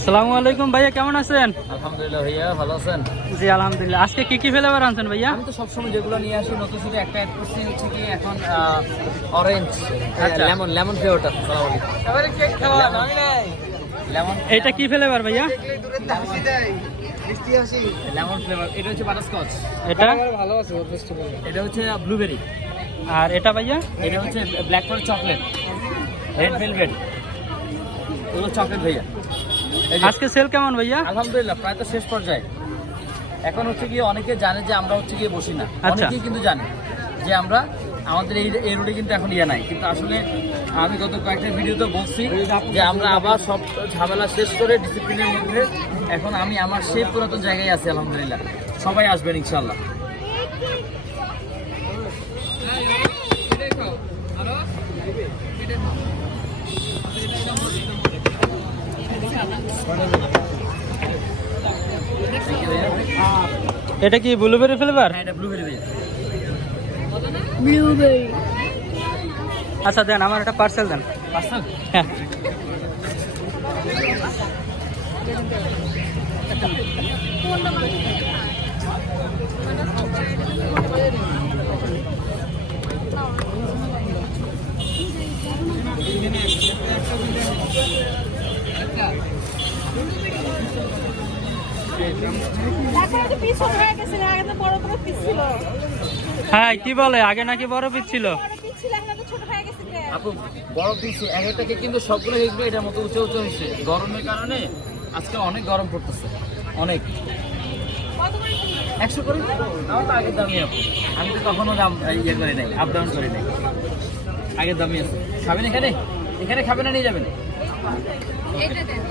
আসসালামু আলাইকুম ভাইয়া কেমন আছেন? আলহামদুলিল্লাহ ভাইয়া ভালো আছেন? জি আলহামদুলিল্লাহ। আজকে কি কি ফ্লেভার আনছেন ভাইয়া? আমি তো সবসময় যেগুলো নিয়ে আসি নতুন শুধু একটা অ্যাড করছি হচ্ছে কি এখন অরেঞ্জ। লেমন লেমন ফ্লেভারটা সালাম আলাইকুম। এবারে কেক খাওয়া আমি নাই। লেমন এটা কি ফ্লেভার ভাইয়া? লেমন ফ্লেভার এটা হচ্ছে বাটারস্কচ এটা? ভালো আছে এটা হচ্ছে ব্লুবেরি আর এটা ভাইয়া? এটা হচ্ছে black forest chocolate red velvet এগুলো চকলেট ভাইয়া। আজকে সেল কেমন ভাইয়া? আলহামদুলিল্লাহ প্রায় তো শেষ পর্যায়ে। এখন হচ্ছে গিয়ে অনেকে জানে যে আমরা হচ্ছে গিয়ে বসি না। আচ্ছা। অনেকেই কিন্তু জানে যে আমরা আমাদের এই এই রোডে কিন্তু এখন ইয়ে নাই। কিন্তু আসলে আমি গত কয়েকটা ভিডিওতে বলছি যে আমরা আবার সব ঝামেলা শেষ করে ডিসিপ্লিনের মধ্যে এখন আমি আমার সেই পুরাতন জায়গায় আছি আলহামদুলিল্লাহ। সবাই আসবেন ইনশাল্লাহ এটা কি ব্লুবেরি ফ্লেভার ব্লুবেরি আচ্ছা দেন আমার একটা পার্সেল দেন। পার্সেল হ্যাঁ। হয়ে, কি বলে? আগে নাকি বড় পিস ছিল। আপু কিন্তু এটার মতো উঁচু উঁচু গরমের কারণে আজকে অনেক গরম পড়তেছে। অনেক? একশো আপু। আমি তো দাম ইয়ে করে নাই আপ ডাউন করে নাই। আগের দামই আছে। খাবেন এখানে? এখানে খাবেন না নিয়ে যাবেন? এটা দেন